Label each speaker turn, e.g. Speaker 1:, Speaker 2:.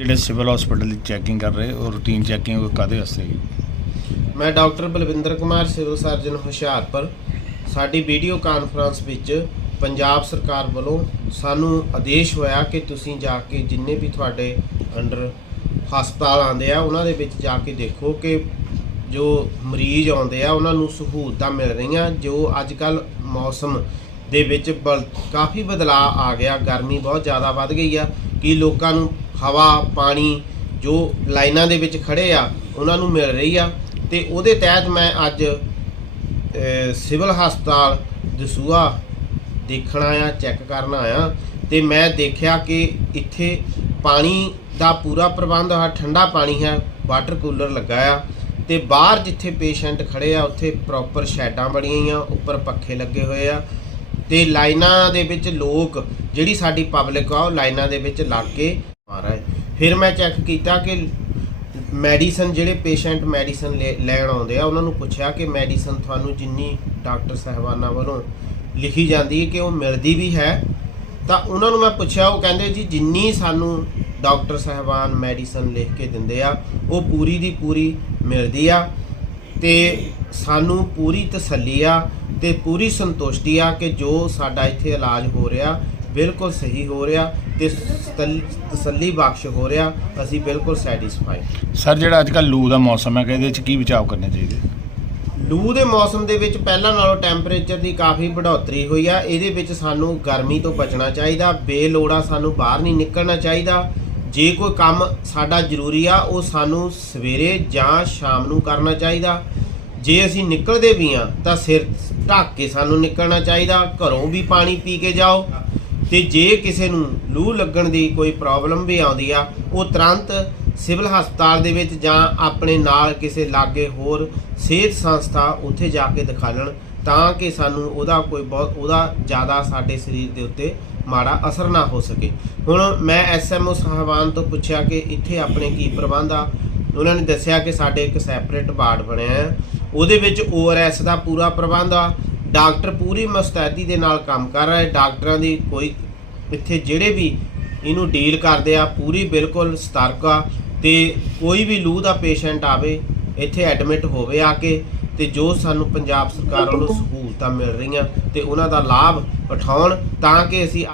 Speaker 1: ਜਿਹੜੇ civil hospital ਦੀ checking ਕਰ ਰਹੇ, ਉਹ ਰੂਟੀਨ ਚੈਕਿੰਗ ਕਾਦੇ ਵਾਸਤੇ ਹੈਗੀ
Speaker 2: ਮੈਂ doctor Balwinder Kumar, civil surgeon Hoshiarpur. ਸਾਡੀ ਵੀਡੀਓ ਕਾਨਫਰੰਸ ਵਿੱਚ ਪੰਜਾਬ ਸਰਕਾਰ ਵੱਲੋਂ ਸਾਨੂੰ ਆਦੇਸ਼ ਹੋਇਆ ਕਿ ਤੁਸੀਂ ਜਾ ਕੇ ਜਿੰਨੇ ਵੀ ਤੁਹਾਡੇ ਅੰਡਰ ਹਸਪਤਾਲ ਆਉਂਦੇ ਆ, ਉਹਨਾਂ ਦੇ ਵਿੱਚ ਜਾ ਕੇ ਦੇਖੋ ਕਿ ਜੋ ਮਰੀਜ਼ ਆਉਂਦੇ ਆ, ਉਹਨਾਂ ਨੂੰ ਸਹੂਲਤਾਂ ਮਿਲ ਰਹੀਆਂ, ਜੋ ਅੱਜ ਕੱਲ ਮੌਸਮ ਦੇ ਵਿੱਚ ਬਲ- ਕਾਫੀ ਬਦਲਾਅ ਆ ਗਿਆ। ਗਰਮੀ ਬਹੁਤ ਜ਼ਿਆਦਾ ਵੱਧ ਗਈ ਆ ਕਿ ਲੋਕਾਂ ਨੂੰ ਹਵਾ, ਪਾਣੀ ਜੋ ਲਾਈਨਾਂ ਦੇ ਵਿੱਚ ਖੜੇ ਆ, ਉਹਨਾਂ ਨੂੰ ਮਿਲ ਰਹੀ ਆ। ਤੇ ਉਹਦੇ ਤਹਿਤ ਮੈਂ ਅੱਜ ਸਿਵਲ ਹਸਪਤਾਲ ਦਸੂਆ ਦੇਖਣ ਆਇਆ, ਚੈੱਕ ਕਰਨ ਆਇਆ। ਤੇ ਮੈਂ ਦੇਖਿਆ ਕਿ ਇੱਥੇ ਪਾਣੀ ਦਾ ਪੂਰਾ ਪ੍ਰਬੰਧ ਆ, ਠੰਡਾ ਪਾਣੀ ਹੈ ਵਾਟਰ ਕੂਲਰ ਲੱਗਾ ਆ। ਤੇ ਬਾਹਰ ਜਿੱਥੇ ਪੇਸ਼ੈਂਟ ਖੜੇ ਆ, ਉੱਥੇ ਪ੍ਰੋਪਰ ਸ਼ੈਡਾਂ ਬਣੀਆਂ ਆ ਉੱਪਰ ਪੱਖੇ ਲੱਗੇ ਹੋਏ ਆ। ਤੇ ਲਾਈਨਾਂ ਦੇ ਵਿੱਚ ਲੋਕ, ਜਿਹੜੀ ਸਾਡੀ ਪਬਲਿਕ ਆ, ਉਹ ਲਾਈਨਾਂ ਦੇ ਵਿੱਚ ਲੱਗ ਕੇ ਆ ਰਿਹਾ ਹੈ ਫਿਰ ਮੈਂ ਚੈੱਕ ਕੀਤਾ ਕਿ ਮੈਡੀਸਨ, ਜਿਹੜੇ ਪੇਸ਼ੈਂਟ ਮੈਡੀਸਨ ਲੈਣ ਆਉਂਦੇ ਆ, ਉਹਨਾਂ ਨੂੰ ਪੁੱਛਿਆ ਕਿ ਮੈਡੀਸਨ ਤੁਹਾਨੂੰ ਜਿੰਨੀ ਡਾਕਟਰ ਸਾਹਿਬਾਨਾਂ ਵੱਲੋਂ ਲਿਖੀ ਜਾਂਦੀ ਹੈ ਕਿ ਉਹ ਮਿਲਦੀ ਵੀ ਹੈ। ਤਾਂ ਉਹਨਾਂ ਨੂੰ ਮੈਂ ਪੁੱਛਿਆ, ਉਹ ਕਹਿੰਦੇ ਜੀ ਜਿੰਨੀ ਸਾਨੂੰ ਡਾਕਟਰ ਸਾਹਿਬਾਨ ਮੈਡੀਸਨ ਲਿਖ ਕੇ ਦਿੰਦੇ ਆ, ਉਹ ਪੂਰੀ ਦੀ ਪੂਰੀ ਮਿਲਦੀ ਆ। ਤੇ ਸਾਨੂੰ ਪੂਰੀ ਤਸੱਲੀ ਆ ਤੇ ਪੂਰੀ ਸੰਤੁਸ਼ਟੀ ਆ ਕਿ ਜੋ ਸਾਡਾ ਇੱਥੇ ਇਲਾਜ ਹੋ ਰਿਹਾ ਬਿਲਕੁਲ ਸਹੀ ਹੋ ਰਿਹਾ ਤੇ ਤਸੱਲੀ- ਬਖਸ਼ ਹੋ ਰਿਹਾ ਅਸੀਂ ਬਿਲਕੁਲ ਸੈਟੀਸਫਾਈ
Speaker 1: ਸਰ ਜਿਹੜਾ ਅੱਜ ਕੱਲ ਲੂ ਦਾ ਮੌਸਮ ਹੈ ਇਹਦੇ ਵਿੱਚ ਕੀ ਬਚਾਅ ਕਰਨੇ ਚਾਹੀਦੇ?
Speaker 2: ਲੂ ਦੇ ਮੌਸਮ ਦੇ ਵਿੱਚ ਪਹਿਲਾਂ ਨਾਲੋਂ ਟੈਂਪਰੇਚਰ ਦੀ ਕਾਫੀ ਵਧੋਤਰੀ ਹੋਈ ਆ ਇਹਦੇ ਵਿੱਚ ਸਾਨੂੰ ਗਰਮੀ ਤੋਂ ਬਚਣਾ ਚਾਹੀਦਾ ਬੇਲੋੜਾ ਸਾਨੂੰ ਬਾਹਰ ਨਹੀਂ ਨਿਕਲਣਾ ਚਾਹੀਦਾ। ਜੇ ਕੋਈ ਕੰਮ ਸਾਡਾ ਜ਼ਰੂਰੀ ਆ, ਉਹ ਸਾਨੂੰ ਸਵੇਰੇ ਜਾਂ ਸ਼ਾਮ ਨੂੰ ਕਰਨਾ ਚਾਹੀਦਾ। ਜੇ ਅਸੀਂ ਨਿਕਲਦੇ ਵੀ ਆ, ਤਾਂ ਸਿਰ ਢੱਕ ਕੇ ਸਾਨੂੰ ਨਿਕਲਣਾ ਚਾਹੀਦਾ। ਘਰੋਂ ਵੀ ਪਾਣੀ ਪੀ ਕੇ ਜਾਓ। ਤੇ ਜੇ ਕਿਸੇ ਨੂੰ ਲੂ ਲੱਗਣ ਦੀ ਕੋਈ ਪ੍ਰੋਬਲਮ ਵੀ ਆਉਂਦੀ ਆ, ਉਹ ਤੁਰੰਤ ਸਿਵਲ ਹਸਪਤਾਲ ਦੇ ਵਿੱਚ ਜਾਂ ਆਪਣੇ ਨਾਲ ਕਿਸੇ ਲਾਗੇ ਹੋਰ ਸਿਹਤ ਸੰਸਥਾ ਉੱਥੇ ਜਾ ਕੇ ਦਿਖਾ ਲੈਣ। ਤਾਂ ਕਿ ਸਾਨੂੰ ਉਹਦਾ ਕੋਈ ਬਹੁਤ, ਉਹਦਾ ਜ਼ਿਆਦਾ ਸਾਡੇ ਸਰੀਰ ਦੇ ਉੱਤੇ ਮਾੜਾ ਅਸਰ ਨਾ ਹੋ ਸਕੇ। ਹੁਣ ਮੈਂ ਐਸਐਮਓ ਸਾਹਿਬਾਨ ਤੋਂ ਪੁੱਛਿਆ ਕਿ ਇੱਥੇ ਆਪਣੇ ਕੀ ਪ੍ਰਬੰਧ ਆ? ਉਹਨਾਂ ਨੇ ਦੱਸਿਆ ਕਿ ਸਾਡੇ ਇੱਕ ਸੈਪਰੇਟ ਵਾਰਡ ਬਣਿਆ ਹੈ ਉਹਦੇ ਵਿੱਚ ਓਆਰਐਸ ਦਾ ਪੂਰਾ ਪ੍ਰਬੰਧ ਆ। ਡਾਕਟਰ ਪੂਰੀ ਮੁਸਤੈਦੀ ਦੇ ਨਾਲ ਕੰਮ ਕਰ ਰਹੇ ਡਾਕਟਰਾਂ ਦੀ ਕੋਈ ਇੱਥੇ ਜਿਹੜੇ ਵੀ ਇਹਨੂੰ ਡੀਲ ਕਰਦੇ ਆ, ਪੂਰੀ ਬਿਲਕੁਲ ਸਤਰਕ ਆ ਤੇ ਕੋਈ ਵੀ ਲੂ ਦਾ ਪੇਸ਼ੈਂਟ ਆਵੇ, ਇੱਥੇ ਐਡਮਿਟ ਹੋਵੇ ਆ ਕੇ ਤੇ ਜੋ ਸਾਨੂੰ ਪੰਜਾਬ ਸਰਕਾਰ ਵੱਲੋਂ ਸਹੂਲਤਾਂ ਮਿਲ ਰਹੀਆਂ ਤੇ ਉਹਨਾਂ ਦਾ ਲਾਭ ਉਠਾਉਣ ਤਾਂ ਕਿ ਅਸੀਂ